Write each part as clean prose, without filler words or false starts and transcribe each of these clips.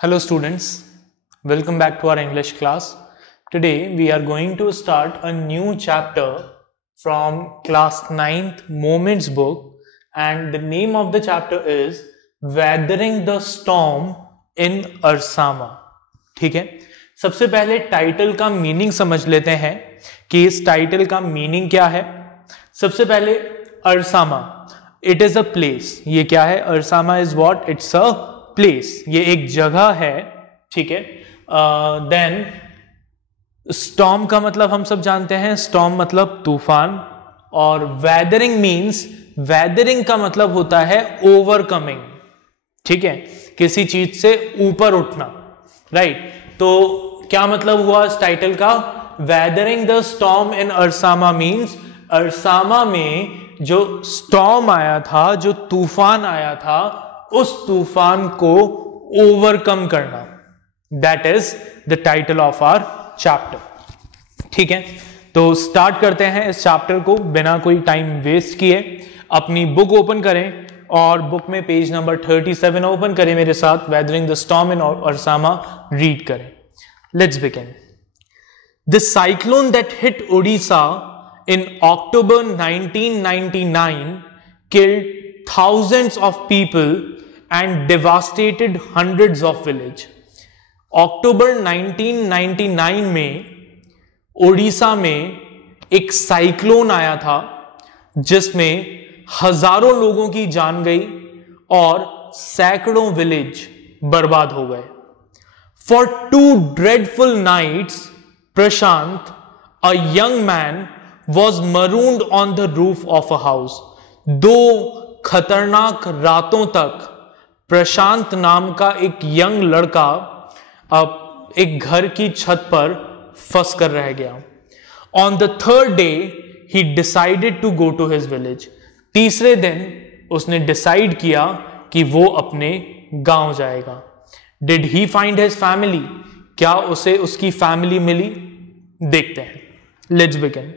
Hello students, welcome back to our English class. Today we are going to start a new chapter from class 9th Moments book, and the name of the chapter is Weathering the Storm in Arsama. ठीक है, सबसे पहले title का meaning समझ लेते हैं कि इस टाइटल का मीनिंग क्या है. सबसे पहले Ersama, it is a place. ये क्या है? Ersama is what? It's a place. ये एक जगह है. ठीक है. देन स्टॉर्म का मतलब हम सब जानते हैं, स्टॉर्म मतलब तूफान. और वेदरिंग मींस, वेदरिंग का मतलब होता है ओवरकमिंग. ठीक है, किसी चीज से ऊपर उठना. राइट. तो क्या मतलब हुआ इस टाइटल का? Weathering the storm in Ersama means Ersama में जो स्टॉर्म आया था, जो तूफान आया था, उस तूफान को ओवरकम करना. That is the title of our chapter. ठीक है, तो स्टार्ट करते हैं इस चैप्टर को बिना कोई टाइम वेस्ट किए. अपनी बुक ओपन करें और बुक में पेज नंबर 37 ओपन करें मेरे साथ. Weathering the storm in Ersama read करें. Let's begin. The cyclone that hit Odisha in October 1999 killed thousands of people and devastated hundreds of villages. अक्टूबर 1999 में ओडिशा में एक साइक्लोन आया था जिसमें हजारों लोगों की जान गई और सैकड़ों विलेज बर्बाद हो गए. For 2 dreadful nights, Prashant, a young man, was marooned on the roof of a house. 2 खतरनाक रातों तक प्रशांत नाम का एक यंग लड़का एक घर की छत पर फंस कर रह गया. On the third day, he decided to go to his village. तीसरे दिन उसने डिसाइड किया कि वो अपने गांव जाएगा. Did he find his family? क्या उसे उसकी फैमिली मिली? देखते हैं. Let's begin.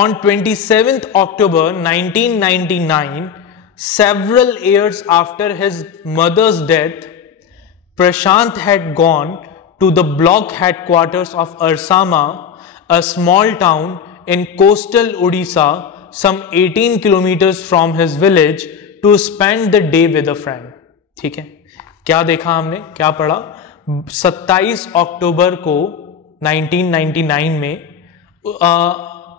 On 27th October 1999, several years after his mother's death, Prashant had gone to the block headquarters of Arsama, a small town in coastal Odisha, some 18 kilometers from his village, to spend the day with a friend. ठीक है, क्या देखा हमने, क्या पढ़ा? 27 अक्टूबर को 1999 में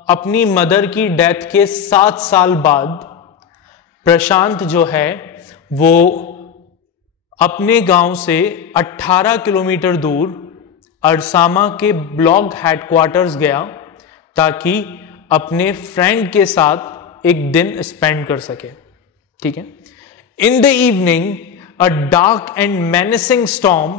अपनी मदर की डेथ के 7 साल बाद प्रशांत जो है वो अपने गांव से 18 किलोमीटर दूर अरसामा के ब्लॉक हेडक्वार्टर्स गया ताकि अपने फ्रेंड के साथ एक दिन स्पेंड कर सके. ठीक है. In the evening a dark and menacing storm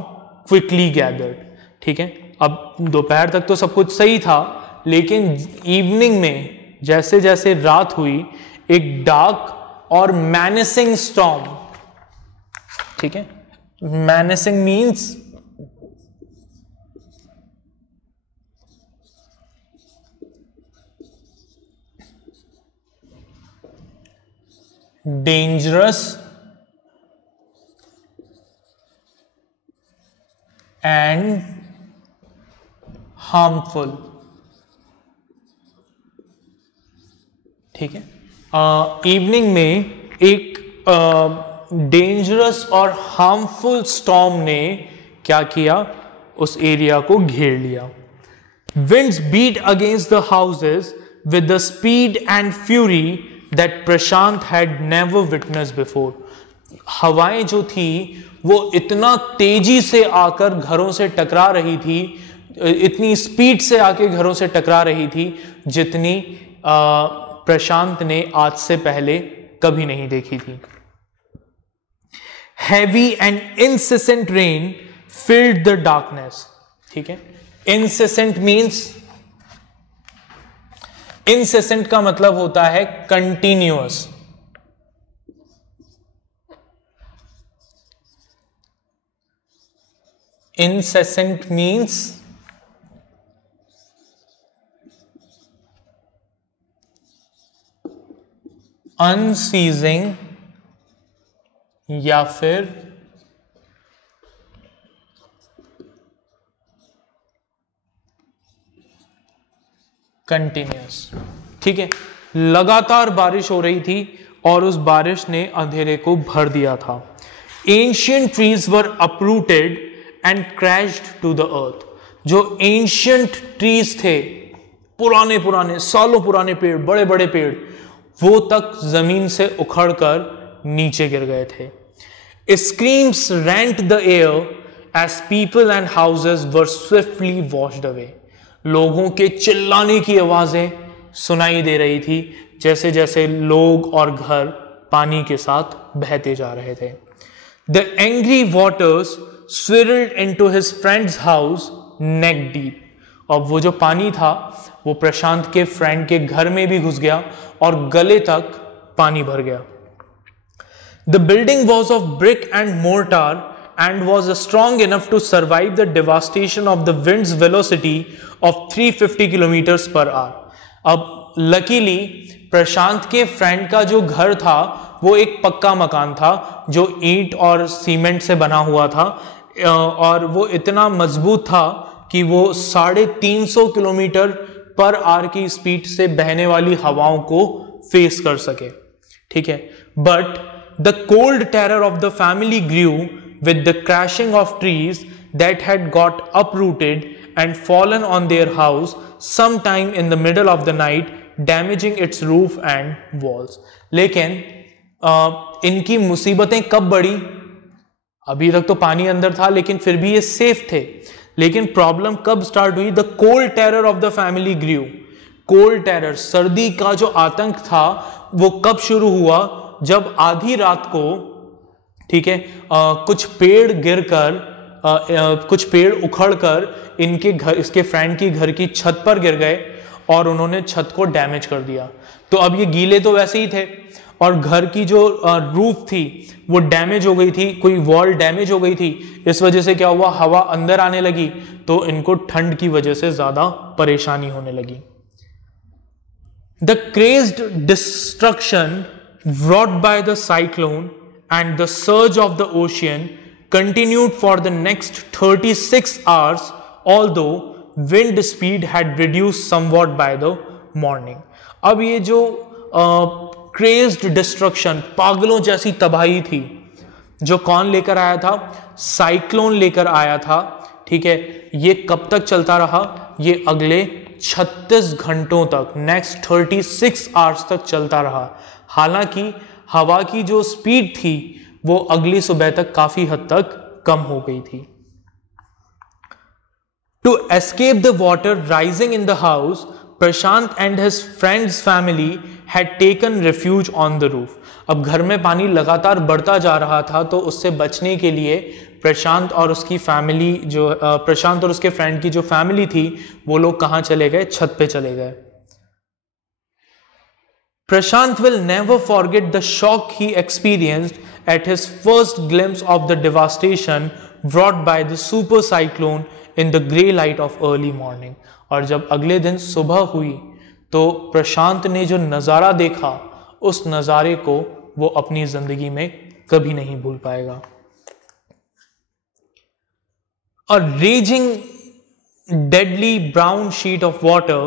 quickly gathered. ठीक है, अब दोपहर तक तो सब कुछ सही था, लेकिन इवनिंग में जैसे जैसे रात हुई एक डार्क और मैनेसिंग स्टॉर्म. ठीक है, menacing means dangerous and harmful. ठीक है, इवनिंग में एक डेंजरस और हार्मफुल स्टॉर्म ने क्या किया? उस एरिया को घेर लिया. Winds beat against the houses with the speed and fury that Prashant had never witnessed before. हवाएं जो थी वो इतना तेजी से आकर घरों से टकरा रही थी, इतनी स्पीड से आके घरों से टकरा रही थी जितनी प्रशांत ने आज से पहले कभी नहीं देखी थी. Heavy and incessant rain filled the darkness. ठीक है, इंसेसेंट मींस, इंसेसेंट का मतलब होता है कंटिन्यूअस. incessant means unceasing या फिर कंटिन्यूअस। ठीक है, लगातार बारिश हो रही थी और उस बारिश ने अंधेरे को भर दिया था। Ancient trees were uprooted and crashed to the earth. जो एंशियंट ट्रीज थे, पुराने पुराने सालों पुराने पेड़, बड़े बड़े पेड़, वो तक जमीन से उखड़कर नीचे गिर गए थे। Screams rent the air as people and houses were swiftly washed away. लोगों के चिल्लाने की आवाजें सुनाई दे रही थी जैसे जैसे लोग और घर पानी के साथ बहते जा रहे थे। The angry waters swirled into his friend's house neck deep। अब वो जो पानी था वो प्रशांत के फ्रेंड के घर में भी घुस गया और गले तक पानी भर गया। The building was of brick and mortar and was strong enough to survive the devastation of the wind's velocity of 350 kilometers per hour। अब लकीली प्रशांत के फ्रेंड का जो घर था वो एक पक्का मकान था जो ईंट और सीमेंट से बना हुआ था और वो इतना मजबूत था कि वो 350 किलोमीटर पर आवर की स्पीड से बहने वाली हवाओं को फेस कर सके। ठीक है, but the cold terror of the family grew with the crashing of trees that had got uprooted and fallen on their house some time in the middle of the night damaging its roof and walls. लेकिन इनकी मुसीबतें कब बढ़ी? अभी तक तो पानी अंदर था लेकिन फिर भी ये सेफ थे, लेकिन प्रॉब्लम कब स्टार्ट हुई? The cold terror of the family grew. Cold terror, सर्दी का जो आतंक था वो कब शुरू हुआ? जब आधी रात को, ठीक है, कुछ पेड़ गिरकर, कुछ पेड़ उखड़कर इनके घर, इसके फ्रेंड की घर की छत पर गिर गए और उन्होंने छत को डैमेज कर दिया। तो अब ये गीले तो वैसे ही थे और घर की जो रूफ थी वो डैमेज हो गई थी, कोई वॉल डैमेज हो गई थी। इस वजह से क्या हुआ? हवा अंदर आने लगी तो इनको ठंड की वजह से ज्यादा परेशानी होने लगी। The crazed destruction wrought by the cyclone and the surge of the ocean continued for the next 36 hours, although wind speed had reduced somewhat by the morning। अब ये जो क्रेज्ड डिस्ट्रक्शन, पागलों जैसी तबाही थी, जो कौन लेकर आया था? साइक्लोन लेकर आया था। ठीक है, ये कब तक चलता रहा? ये अगले 36 घंटों तक, नेक्स्ट 36 आवर्स तक चलता रहा। हालांकि हवा की जो स्पीड थी वो अगली सुबह तक काफी हद तक कम हो गई थी। To escape the water rising in the house, Prashant and his friends family had taken refuge on the roof. अब घर में पानी लगातार बढ़ता जा रहा था तो उससे बचने के लिए प्रशांत और उसकी फैमिली, जो प्रशांत और उसके फ्रेंड की जो फैमिली थी, वो लोग कहां चले गए? छत पे चले गए। Prashant will never forget the shock he experienced at his first glimpse of the devastation brought by the super cyclone in the grey light of early morning। और जब अगले दिन सुबह हुई तो प्रशांत ने जो नज़ारा देखा, उस नज़ारे को वो अपनी जिंदगी में कभी नहीं भूल पाएगा। A raging, deadly brown sheet of water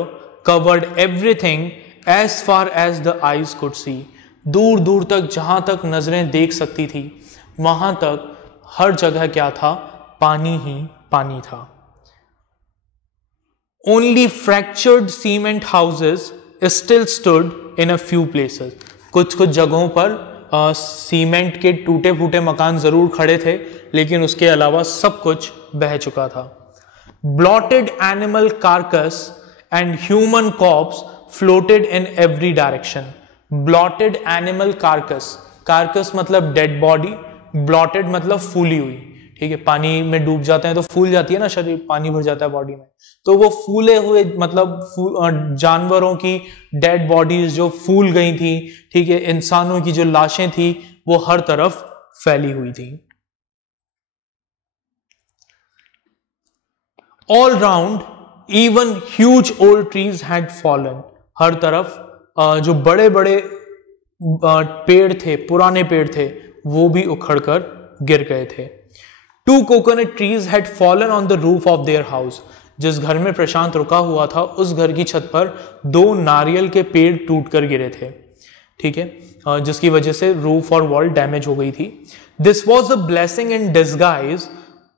covered everything as far as the eyes could see। दूर दूर तक, जहां तक नजरें देख सकती थी, वहां तक हर जगह क्या था? पानी ही पानी था। Only fractured cement houses still stood in a few places। कुछ कुछ जगहों पर सीमेंट के टूटे फूटे मकान जरूर खड़े थे, लेकिन उसके अलावा सब कुछ बह चुका था। Blotted animal carcass and human corpse floated in every direction। Blotted animal carcass, carcass मतलब dead body, blotted मतलब फूली हुई। ठीक है, पानी में डूब जाते हैं तो फूल जाती है ना शरीर, पानी भर जाता है बॉडी में, तो वो फूले हुए मतलब जानवरों की डेड बॉडीज जो फूल गई थी, ठीक है, इंसानों की जो लाशें थी वो हर तरफ फैली हुई थी। All round even huge old trees had fallen। हर तरफ जो बड़े बड़े पेड़ थे, पुराने पेड़ थे, वो भी उखड़कर गिर गए थे। Two coconut trees had fallen on the roof of their house। जिस घर में प्रशांत रुका हुआ था उस घर की छत पर 2 नारियल के पेड़ टूटकर गिरे थे, ठीक है, जिसकी वजह से रूफ और वॉल डैमेज हो गई थी। This was a blessing in disguise,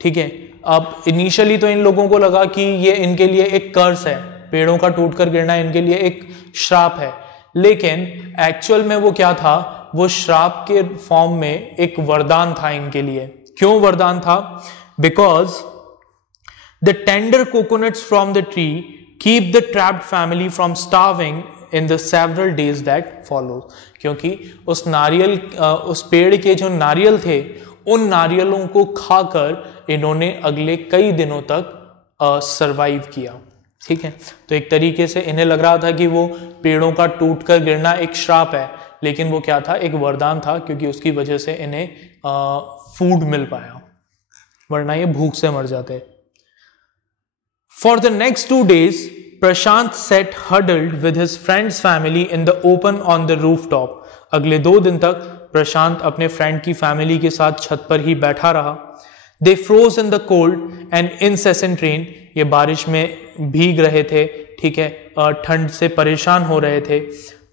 ठीक है। अब इनिशियली तो इन लोगों को लगा कि ये इनके लिए एक कर्स है, पेड़ों का टूटकर गिरना इनके लिए एक श्राप है, लेकिन एक्चुअल में वो क्या था, वो श्राप के फॉर्म में एक वरदान था इनके लिए। क्यों वरदान था? Because the tender coconuts from the tree keep the trapped family from starving in the several days that follow. क्योंकि उस पेड़ के जो नारियल थे, उन नारियलों को खाकर इन्होंने अगले कई दिनों तक सरवाइव किया, ठीक है। तो एक तरीके से इन्हें लग रहा था कि वो पेड़ों का टूटकर गिरना एक श्राप है, लेकिन वो क्या था, एक वरदान था, क्योंकि उसकी वजह से इन्हें फूड मिल पाया, वरना ये भूख से मर जाते। For the next 2 days Prashant set huddled with his friends family in the open on the roof top. अगले 2 दिन तक प्रशांत अपने फ्रेंड की फैमिली के साथ छत पर ही बैठा रहा। They froze in the cold and incessant rain, ये बारिश में भीग रहे थे, ठीक है, ठंड से परेशान हो रहे थे।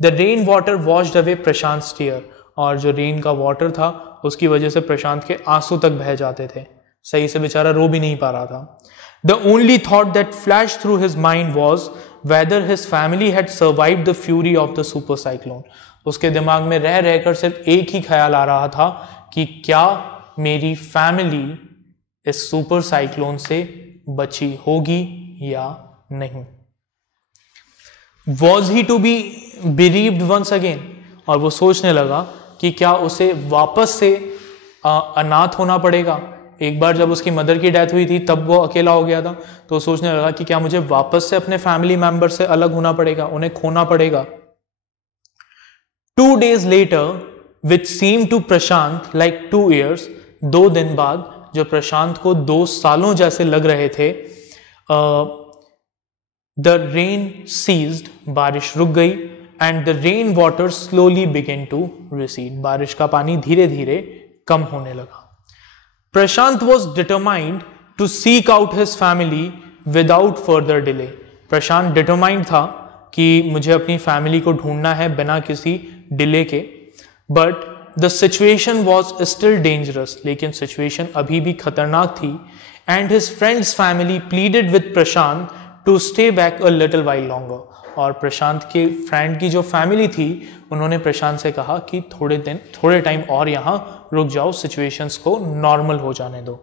The rain water washed away Prashant tear, और जो रेन का वाटर था उसकी वजह से प्रशांत के आंसू तक बह जाते थे, सही से बेचारा रो भी नहीं पा रहा था। The only thought that flashed through his mind was whether his family had survived the fury of the super cyclone. उसके दिमाग में रह रहकर सिर्फ एक ही ख्याल आ रहा था कि क्या मेरी फैमिली इस सुपर साइक्लोन से बची होगी या नहीं। Was he to be bereaved once again? और वो सोचने लगा कि क्या उसे वापस से अनाथ होना पड़ेगा। एक बार जब उसकी मदर की डेथ हुई थी तब वो अकेला हो गया था, तो सोचने लगा कि क्या मुझे वापस से अपने फैमिली मेंबर से अलग होना पड़ेगा, उन्हें खोना पड़ेगा। 2 days later, which seemed to Prashant like 2 years, 2 दिन बाद, जो प्रशांत को 2 सालों जैसे लग रहे थे, the rain ceased, बारिश रुक गई, and the rain water slowly began to recede, बारिश का पानी धीरे धीरे कम होने लगा। प्रशांत was determined to seek out his family without further delay. Prashant determined था कि मुझे अपनी फैमिली को ढूंढना है बिना किसी डिले के। But the situation was still dangerous, लेकिन सिचुएशन अभी भी खतरनाक थी। And his friends family pleaded with Prashant to stay back a little while longer. और प्रशांत के फ्रेंड की जो फैमिली थी उन्होंने प्रशांत से कहा कि थोड़े टाइम और यहाँ रुक जाओ, सिचुएशंस को नॉर्मल हो जाने दो।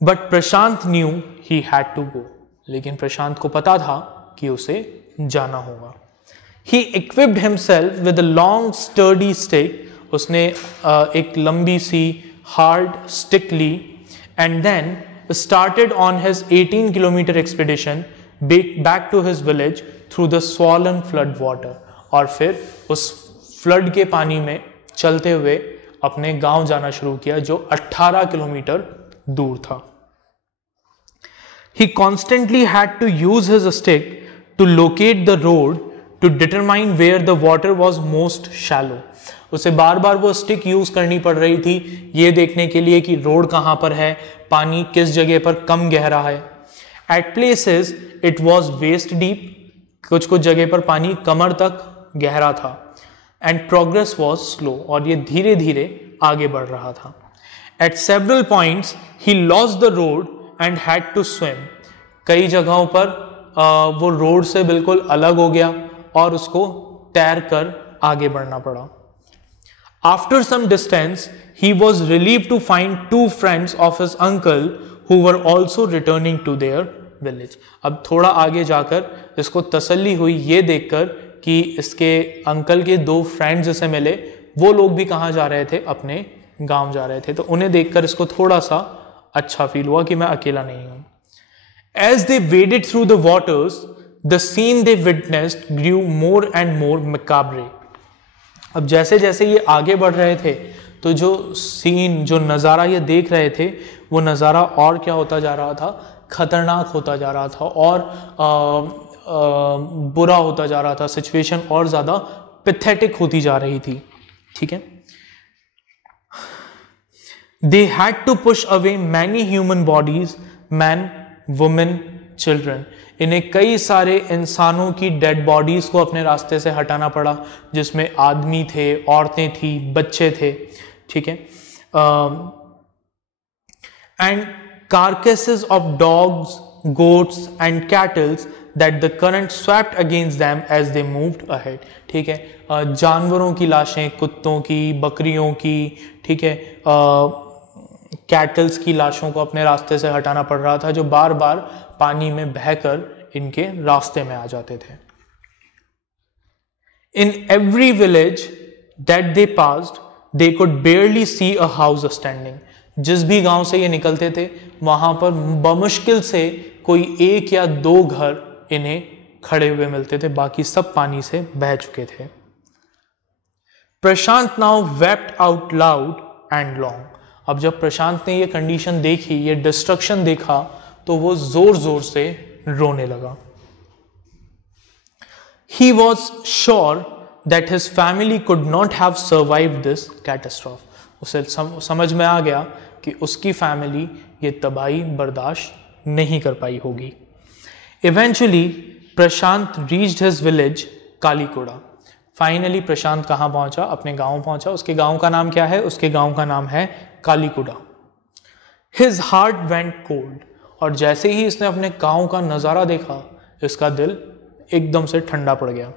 But Prashant knew he had to go, लेकिन प्रशांत को पता था कि उसे जाना होगा। He equipped himself with a long sturdy stick, उसने एक लंबी सी हार्ड स्टिक ली, and then started on his 18 kilometre expedition back to his village through the swollen flood water. और फिर उस फ्लड के पानी में चलते हुए अपने गांव जाना शुरू किया जो 18 किलोमीटर दूर था। He constantly had to use his stick to locate the road to determine where the water was most shallow. उसे बार बार वो स्टिक यूज करनी पड़ रही थी ये देखने के लिए कि रोड कहां पर है, पानी किस जगह पर कम गहरा है। At places it was waist deep, कुछ कुछ जगह पर पानी कमर तक गहरा था। And progress was slow, और ये धीरे धीरे आगे बढ़ रहा था। At several points he lost the road and had to swim. कई जगहों पर वो रोड से बिल्कुल अलग हो गया और उसको तैर कर आगे बढ़ना पड़ा। After some distance, he was relieved to find 2 friends of his uncle who were also returning to their village. अब थोड़ा आगे जाकर इसको तसल्ली हुई ये देखकर कि इसके अंकल के 2 फ्रेंड्स जिसे मिले वो लोग भी कहाँ जा रहे थे, अपने गांव जा रहे थे। तो उन्हें देखकर इसको थोड़ा सा अच्छा फील हुआ कि मैं अकेला नहीं हूं। As they waded through the waters, the scene they witnessed grew more and more macabre. अब जैसे जैसे ये आगे बढ़ रहे थे तो जो सीन, जो नज़ारा ये देख रहे थे वो नज़ारा और क्या होता जा रहा था, खतरनाक होता जा रहा था और बुरा होता जा रहा था। सिचुएशन और ज़्यादा पैथेटिक होती जा रही थी। ठीक है। They had to push away many human bodies, man, women, children. इन्हें कई सारे इंसानों की डेड बॉडीज को अपने रास्ते से हटाना पड़ा, जिसमें आदमी थे, औरतें थी, बच्चे थे, ठीक है। And carcasses of dogs, goats and cattle that the current swept against them as they moved ahead, ठीक है। जानवरों की लाशें, कुत्तों की, बकरियों की, ठीक है, कैटल्स की लाशों को अपने रास्ते से हटाना पड़ रहा था, जो बार बार पानी में बहकर इनके रास्ते में आ जाते थे। In every village that they passed, they could barely see a house standing. जिस भी गांव से ये निकलते थे वहां पर बमुश्किल से कोई एक या दो घर इन्हें खड़े हुए मिलते थे, बाकी सब पानी से बह चुके थे। Prashant now wept out loud and long. अब जब प्रशांत ने ये कंडीशन देखी, ये डिस्ट्रक्शन देखा, तो वो जोर जोर से रोने लगा। He was sure that his family could not have survived this catastrophe. उसे समझ में आ गया कि उसकी फैमिली ये तबाही बर्दाश्त नहीं कर पाई होगी। Eventually, प्रशांत reached his village, कालीकुड़ा। फाइनली प्रशांत कहाँ पहुंचा? अपने गांव पहुंचा। उसके गांव का नाम क्या है? उसके गांव का नाम है कालीकुड़ा। His heart went cold, और जैसे ही इसने अपने गांव का नज़ारा देखा, इसका दिल एकदम से ठंडा पड़ गया।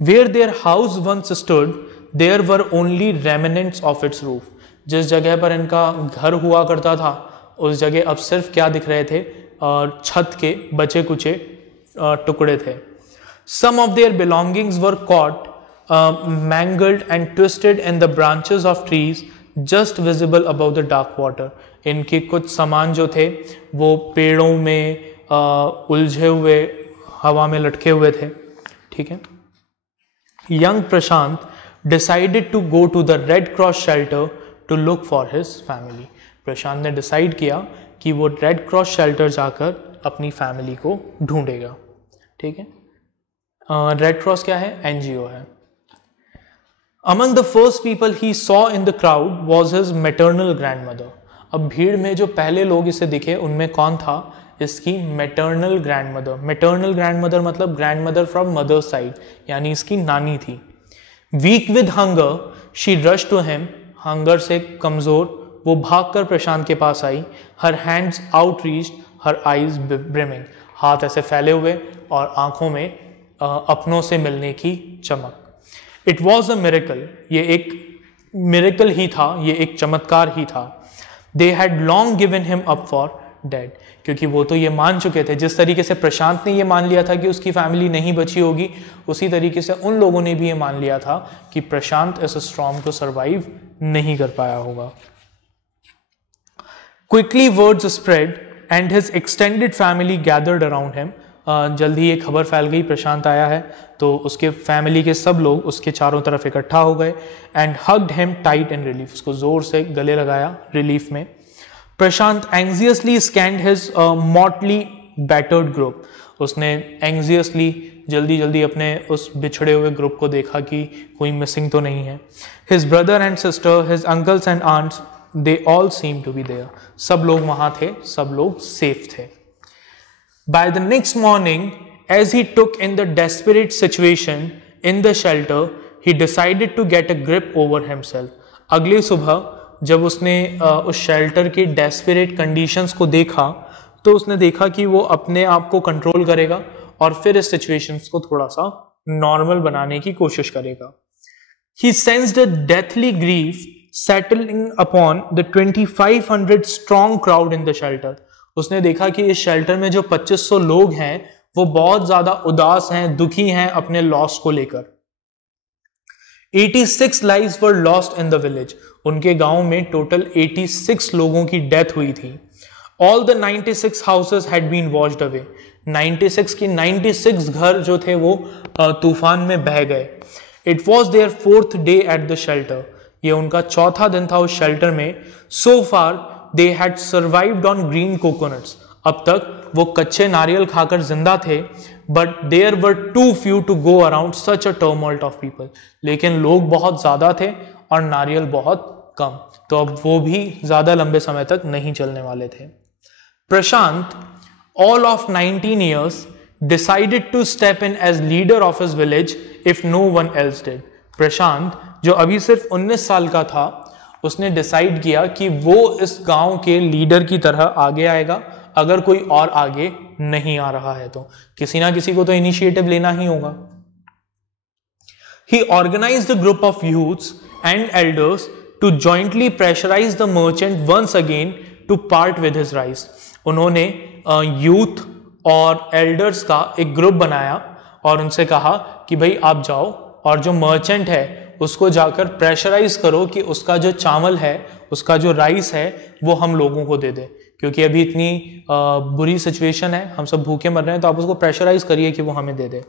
Where their house once stood, there were only remnants of its roof. जिस जगह पर इनका घर हुआ करता था, उस जगह अब सिर्फ क्या दिख रहे थे? छत के बचे कुचे टुकड़े थे। Some of their belongings were caught, mangled and twisted in the branches of trees just visible above the dark water. इनके कुछ सामान जो थे वो पेड़ों में उलझे हुए, हवा में लटके हुए थे, ठीक है। Young Prashant decided to go to the Red Cross shelter to look for his family. प्रशांत ने डिसाइड किया कि वो रेड क्रॉस शेल्टर जाकर अपनी फैमिली को ढूंढेगा, ठीक है। रेड क्रॉस क्या है? एनजीओ है। Among the first people he saw in the crowd was his maternal grandmother. अब भीड़ में जो पहले लोग इसे दिखे उनमें कौन था? इसकी मैटरनल ग्रैंडमदर। मैटरनल ग्रैंडमदर मतलब ग्रैंडमदर फ्रॉम मदर साइड, यानी इसकी नानी थी। Weak with hunger she rush to him. Hunger से कमजोर वो भागकर प्रशांत के पास आई। Her hands out reached, her eyes brimming. हाथ ऐसे फैले हुए और आंखों में अपनों से मिलने की चमक। It was a miracle. ये एक मिरेकल ही था, ये एक चमत्कार ही था। They had long given him up for dead, क्योंकि वो तो ये मान चुके थे, जिस तरीके से प्रशांत ने ये मान लिया था कि उसकी फैमिली नहीं बची होगी, उसी तरीके से उन लोगों ने भी ये मान लिया था कि प्रशांत इस स्टॉर्म को सरवाइव नहीं कर पाया होगा। Quickly words spread and his extended family gathered around him. जल्दी ये खबर फैल गई प्रशांत आया है, तो उसके फैमिली के सब लोग उसके चारों तरफ इकट्ठा हो गए। And hugged him tight in relief, उसको जोर से गले लगाया रिलीफ में। प्रशांत एंग्जियसली scanned his Motley battered group. उसने एंग्जियसली जल्दी जल्दी अपने उस बिछड़े हुए ग्रुप को देखा कि कोई मिसिंग तो नहीं है। His brother and sister, his uncles and aunts, they all seem to be there. सब लोग वहां थे, सब लोग सेफ थे। By the next morning, as he took in the desperate situation in the shelter, he decided to get a grip over himself. अगली सुबह जब उसने उस शेल्टर की डेस्परेट कंडीशंस को देखा, तो उसने देखा कि वो अपने आप को कंट्रोल करेगा और फिर इस सिचुएशंस को थोड़ा सा नॉर्मल बनाने की कोशिश करेगा। He sensed a deathly grief settling upon the 2500 strong crowd in the shelter. उसने देखा कि इस शेल्टर में जो 2500 लोग हैं वो बहुत ज्यादा उदास हैं, दुखी हैं अपने लॉस को लेकर। 86 lives were lost in the village. उनके गांव में टोटल 86 लोगों की डेथ हुई थी। All the 96 houses had been washed away. 96 की 96 घर जो थे वो तूफान में बह गए। It was their 4th day at the shelter. ये उनका चौथा दिन था उस शेल्टर में। So far they had survived on green coconuts. अब तक वो कच्चे नारियल खाकर जिंदा थे, but there were too few to go around such a tumult of people. लेकिन लोग बहुत ज्यादा थे और नारियल बहुत कम, तो अब वो भी ज्यादा लंबे समय तक नहीं चलने वाले थे। Prashant, all of 19 years, decided to step in as leader of his village if no one else did. प्रशांत जो अभी सिर्फ 19 साल का था, उसने डिसाइड किया कि वो इस गांव के लीडर की तरह आगे आएगा अगर कोई और आगे नहीं आ रहा है तो किसी ना किसी को तो इनिशिएटिव लेना ही होगा. He organized a group of youths and elders to jointly pressurize the merchant once again to part with his rice. उन्होंने यूथ और एल्डर्स का एक ग्रुप बनाया और उनसे कहा कि भाई आप जाओ और जो मर्चेंट है उसको जाकर प्रेशराइज करो कि उसका जो चावल है, उसका जो राइस है वो हम लोगों को दे दे, क्योंकि अभी इतनी बुरी सिचुएशन है, हम सब भूखे मर रहे हैं, तो आप उसको प्रेशराइज करिए कि वो हमें दे दे.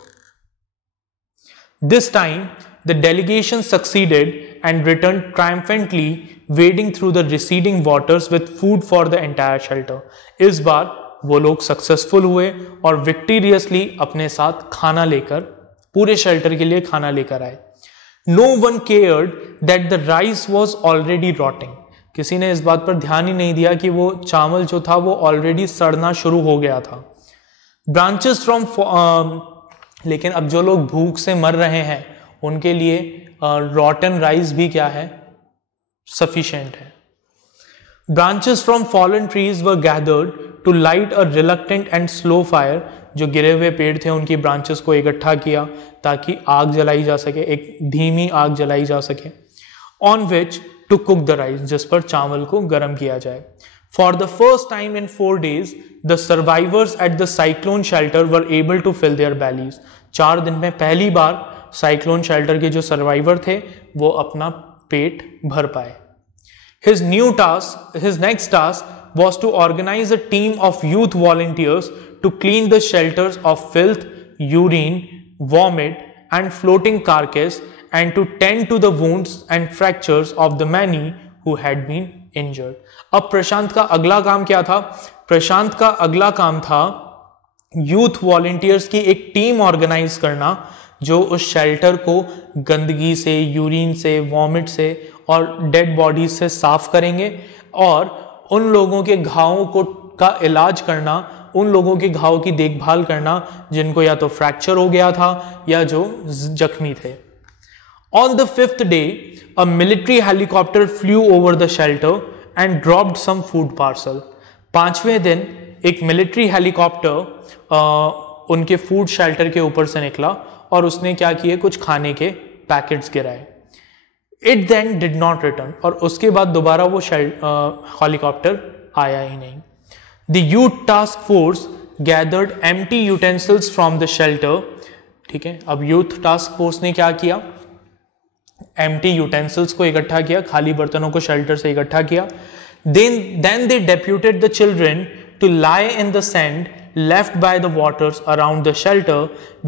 This time, the delegation succeeded and returned triumphantly, wading through the receding waters with food for the entire shelter. इस बार वो लोग सक्सेसफुल हुए और विक्टोरियसली अपने साथ खाना लेकर, पूरे शेल्टर के लिए खाना लेकर आए. No one cared that the rice was already rotting. किसी ने इस बात पर ध्यान ही नहीं दिया कि वो चावल जो था वो ऑलरेडी सड़ना शुरू हो गया था. Branches from लेकिन अब जो लोग भूख से मर रहे हैं उनके लिए रॉटन राइस भी क्या है, सफिशिएंट है. Branches from fallen trees were gathered to light a reluctant and slow fire. जो गिरे हुए पेड़ थे उनकी ब्रांचेस को इकट्ठा किया ताकि आग जलाई जा सके, एक धीमी आग जलाई जा सके. On which to cook the rice, जिस पर चावल को गर्म किया जाए. For the first time in 4 days, the survivors at the cyclone shelter were able to fill their bellies. 4 दिन में पहली बार साइक्लोन शेल्टर के जो सर्वाइवर थे वो अपना पेट भर पाए. His next task was to organize a team of youth volunteers to clean the shelters of filth, urine, vomit, and floating carcass, and to tend to the wounds and fractures of the many who had been injured. अब प्रशांत का अगला काम क्या था? प्रशांत का अगला काम था यूथ वॉलंटियर्स की एक टीम ऑर्गेनाइज करना जो उस शेल्टर को गंदगी से, यूरिन से, वॉमिट से और डेड बॉडीज से साफ करेंगे और उन लोगों के घावों को का इलाज करना, उन लोगों के घाव की देखभाल करना जिनको या तो फ्रैक्चर हो गया था या जो जख्मी थे. On the 5th day, a military helicopter flew over the shelter and dropped some food parcel. 5वें दिन एक मिलिट्री हेलीकॉप्टर उनके फूड शेल्टर के ऊपर से निकला और उसने क्या किए, कुछ खाने के पैकेट्स गिराए. It then did not return, और उसके बाद दोबारा वो हेलीकॉप्टर आया ही नहीं. The youth task force gathered empty utensils from the shelter. ठीक है, अब यूथ टास्क फोर्स ने क्या किया, एम्प्टी यूटेंसिल्स को इकट्ठा किया, खाली बर्तनों को शेल्टर से इकट्ठा किया. Then they deputed the children to lie in the sand left by the waters around the shelter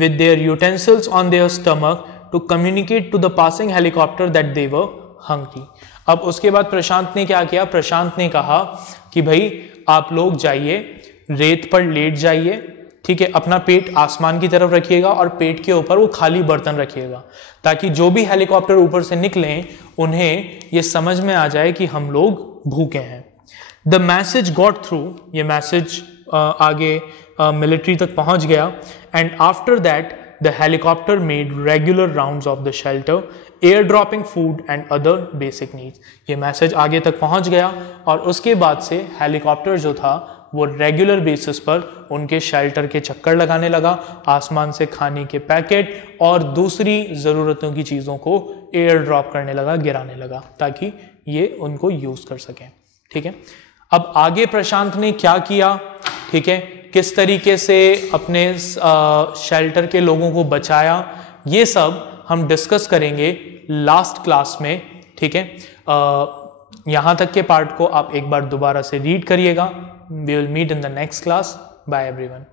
with their utensils on their stomach to communicate to the passing helicopter that they were hungry. अब उसके बाद प्रशांत ने क्या किया, प्रशांत ने कहा कि भाई आप लोग जाइए, रेत पर लेट जाइए, ठीक है, अपना पेट आसमान की तरफ रखिएगा और पेट के ऊपर वो खाली बर्तन रखिएगा ताकि जो भी हेलीकॉप्टर ऊपर से निकलें उन्हें ये समझ में आ जाए कि हम लोग भूखे हैं. द मैसेज गॉट थ्रू, ये मैसेज आगे मिलिट्री तक पहुंच गया. And after that the helicopter made regular rounds of the shelter, air dropping food and other basic needs. ये मैसेज आगे तक पहुंच गया और उसके बाद से हेलीकॉप्टर जो था वो रेगुलर बेसिस पर उनके शेल्टर के चक्कर लगाने लगा, आसमान से खाने के पैकेट और दूसरी ज़रूरतों की चीज़ों को एयर ड्रॉप करने लगा, गिराने लगा ताकि ये उनको यूज़ कर सकें. ठीक है, अब आगे प्रशांत ने क्या किया, ठीक है, किस तरीके से अपने शेल्टर के लोगों को बचाया, ये सब हम डिस्कस करेंगे लास्ट क्लास में. ठीक है, यहाँ तक के पार्ट को आप एक बार दोबारा से रीड करिएगा. We will meet in the next class. Bye everyone.